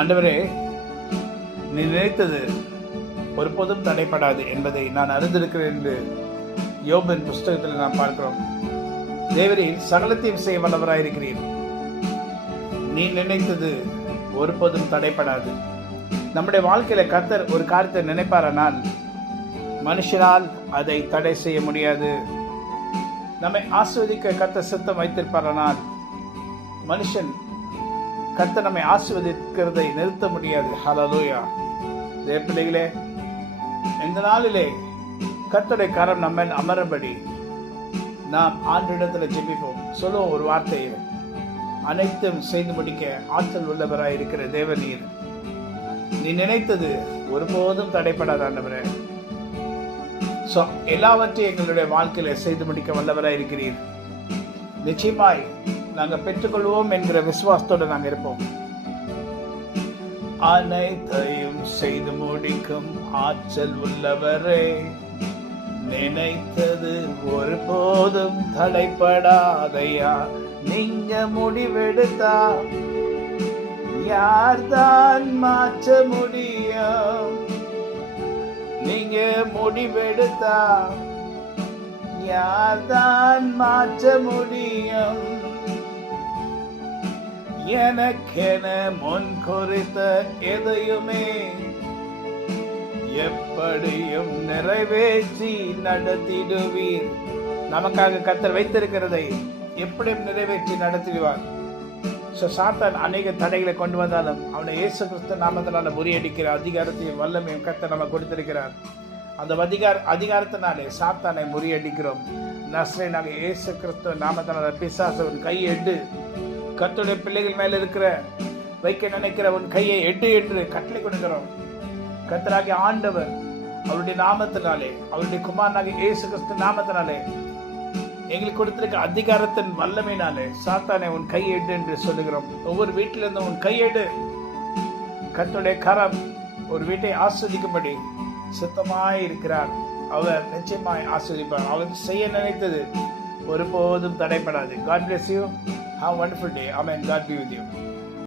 ஆண்டவரே, நீ நினைத்தது ஒருபோதும் தடைப்படாது என்பதை நான் அறிந்திருக்கிறேன் என்று யோபின் புஸ்தகத்தில் நாம் பார்க்கிறோம். தேவரீர் சகலத்தையும் செய்ய வல்லவராயிருக்கிறீர். நீ நினைத்தது ஒருபோதும் தடைப்படாது. நம்முடைய வாழ்க்கையில கர்த்தர் ஒரு காரியத்தை நினைப்பாரானால் மனுஷனால் அதை தடை செய்ய முடியாது. நம்மை ஆசீர்வதிக்க கர்த்தர் சித்தம் வைத்திருப்பாரானால் மனுஷன் கர்த்தர் நம்மை ஆசீர்வதிக்கிறதை நிறுத்த முடியாது. ஹல்லேலூயா. தேவ பிள்ளைகளே, இந்த நாளிலே கர்த்தருடைய கரம் நம்ம அமரும்படி நாம் ஆண்டவரிடத்தில் ஜெபிப்போம். சொல்லுவோம் ஒரு வார்த்தையை, அனைத்தும் செய்து முடிக்க ஆற்றல் உள்ளவராய் இருக்கிற தேவநீர், நீ நினைத்தது ஒருபோதும் தடைப்படாத ஆண்டவரே. எல்லாவற்றையும் எங்களுடைய வாழ்க்கையில செய்து முடிக்க வல்லவராய் இருக்கிறீர். நிச்சயமாய் நாங்கள் பெற்றுக்கொள்வோம் என்கிற விசுவாசத்தோடு நாங்கள் இருப்போம். அனைத்தையும் செய்து முடிக்கும் ஆற்றல் உள்ளவரே, நினைத்தது ஒருபோதும் தடைப்படாதையா. நீங்க முடிவெடுத்தா யார்தான் மாற்ற முடியும்? நீங்க முடிவெடுத்தா யார்தான் மாற்ற முடியும்? எனக்கென முன் குறித்த எதையுமே எப்படியும் நிறைவேற்றி நடத்திடுவீர். நமக்காக கர்த்தர் வைத்திருக்கிறதை எப்படியும் நிறைவேற்றி நடத்திடுவார். சாத்தான் அநேக தடைகளை கொண்டு வந்தாலும் அவனை இயேசு கிறிஸ்து நாமத்தினால முறியடிக்கிற அதிகாரத்தையும் வல்லமையும் கர்த்தர் நம்ம கொடுத்திருக்கிறார். அந்த அதிகாரத்தினாலே சாத்தானை முறியடிக்கிறோம். நஸ்ரேனாக இயேசு கிறிஸ்து நாமத்தினால பிசாசு உன் கையை எடு, கர்த்தருடைய பிள்ளைகள் மேல இருக்கிற வைக்க நினைக்கிற உன் கையை எடு என்று கட்டளை கொடுக்கிறோம். கர்த்தராகிய ஆண்டவர் அவருடைய நாமத்தினாலே, அவருடைய குமாரனாகிய இயேசு கிறிஸ்து நாமத்தினாலே எங்களுக்கு கொடுத்திருக்க அதிகாரத்தின் வல்லமையினாலே சாத்தானே உன் கையெடு என்று சொல்லுகிறோம். ஒவ்வொரு வீட்டிலிருந்து உன் கையெடு. கர்த்தருடைய கரம் ஒரு வீட்டை ஆஸ்வதிக்கும்படி சுத்தமாய் இருக்கிறார். அவர் நிச்சயமாய் ஆஸ்வதிப்பார். அவர் செய்ய நினைத்தது ஒருபோதும் தடைப்படாது. God bless you. Have a wonderful day. Amen. God be with you.